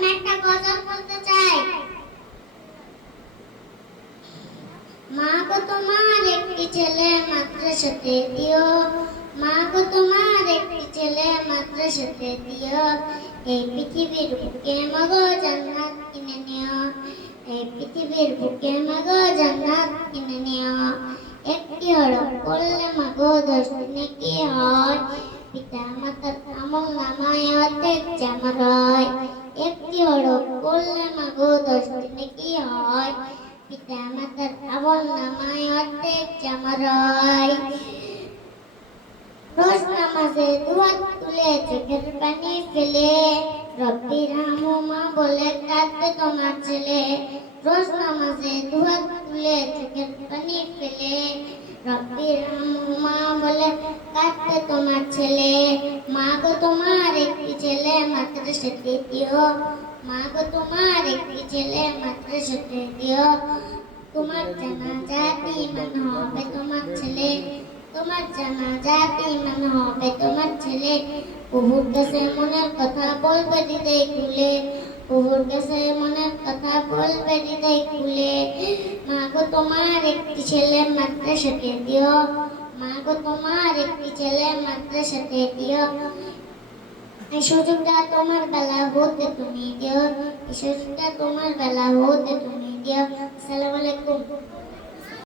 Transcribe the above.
আমি একটা গজল বলতে চাই। মা গো তোমার একটি ছেলে মাদ্রাসাতে দিও, মা গো তোমার একটি ছেলে মাদ্রাসাতে দিও, এই পৃথিবীর বুকে মাগো জান্নাত কিনে নিও, এই পৃথিবীর বুকে মাগো জান্নাত কিনে নিও। একটি হরফ পড়লে মাগো 10 নেকি হয়, পিতা মাতার আমল নামায় অর্ধেক জামা হয়। একটি হরফ পড়লে মাগো 10 নেকি হয়, পিতা মাতার আমল নামায় অর্ধেক জামা হয়। রোজ নামাজে দুহাত তুলে চোখের পানি ফেলে রব্বি রাহমুমা বলে কাঁদে তোমার ছেলে। রোজ নামাজে দুহাত তুলে চোখের পানি ফেলে রব্বি রাহমুমা বলে কাঁদে তোমার ছেলে। মা গো তোমার একটি ছেলে মাদ্রাসাতে দিও, মা গো তোমার একটি ছেলে মাদ্রাসাতে দিও, তোমার জানাজাতে ঈমান হবে তোমার ছেলে, তোমার জানাজাতে ঈমান হবে তোমার ছেলে। প্রভুর কাছে মনের কথা বলবে হৃদয় খুলে, প্রভুর কাছে মনের কথা বলবে হৃদয় খুলে। মা গো তোমার একটি ছেলে মাদ্রাসাতে দিও, মা গো তোমার একটি ছেলে মাদ্রাসাতে দিও, এই সুযোগটা তোমার বেলা হতে তুমি দিও, এই সুযোগটা তোমার বেলা হতে তুমি দিও। আসসালামু আলাইকুম।